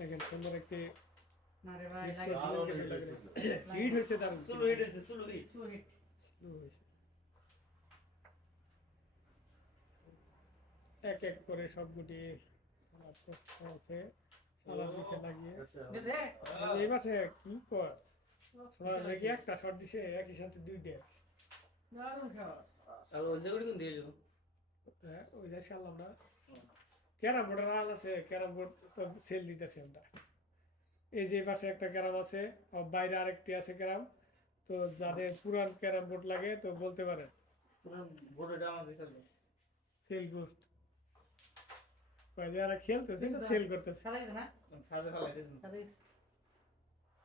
দেখেন সুন্দর একটি। হিট হয়েছে তার। এক এক করে লাগিয়ে। এই মাসে কি কর? একটা শট দিছে একই সাথে দুইটা। দারুণ খাওয়া আর ওই জায়গাটা কোন দিয়ে যাব হ্যাঁ ওই যে খেললাম না। ক্যারাম বোর্ডের আল আছে ক্যারাম বোর্ড তো সেল দিতেছে আমরা এই যে পাশে একটা ক্যারাম আছে আর বাইরে আরেকটি আছে ক্যারাম। তো যাদের পুরান ক্যারাম বোর্ড লাগে তো বলতে পারে পুরো বোর্ডটা আমাদের চলবে সেল গোস্ট যারা খেলতেছে সেল করতেছে।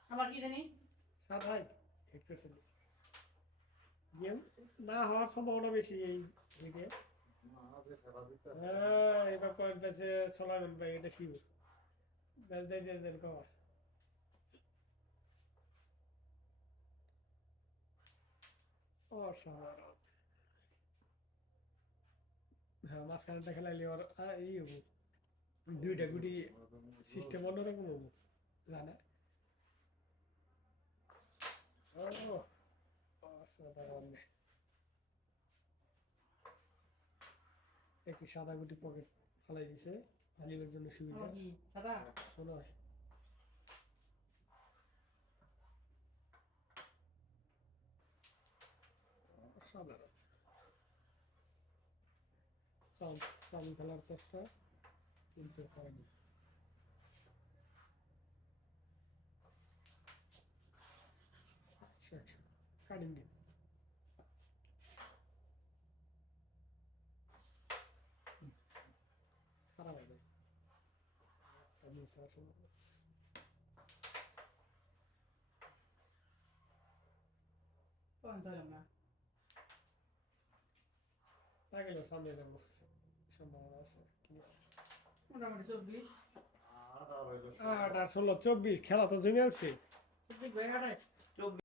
আমার কি জানি? সাদাই একটু না হওয়ার সম্ভাবনা বেশি এই দিকে। হ্যাঁ এবার পয়েন্ট পেয়েছে সোলাবেন ভাই, এটা কি? ব্যাস দেন দেন দেন কমার অসাধারণ। হ্যাঁ মাঝখানটা খেলাইলে ওর এই হব। দুইটা গুটি সিস্টেম অন্যরকম হব, জানে? অসাধারণ। একটি সাদা গুটি পকেট ফালাই দিছে। হালিমের জন্য সুবিধা। অসাধারণ চাউন চাউন খেলার চেষ্টা। কিন্তু হয়নি। আচ্ছা আচ্ছা। কাটিং দিন। না গেলেও সামনে যাব সম্ভাবনা আছে? মোটামুটি চব্বিশ। ষোলো চব্বিশ। খেলা তো জমে আসছে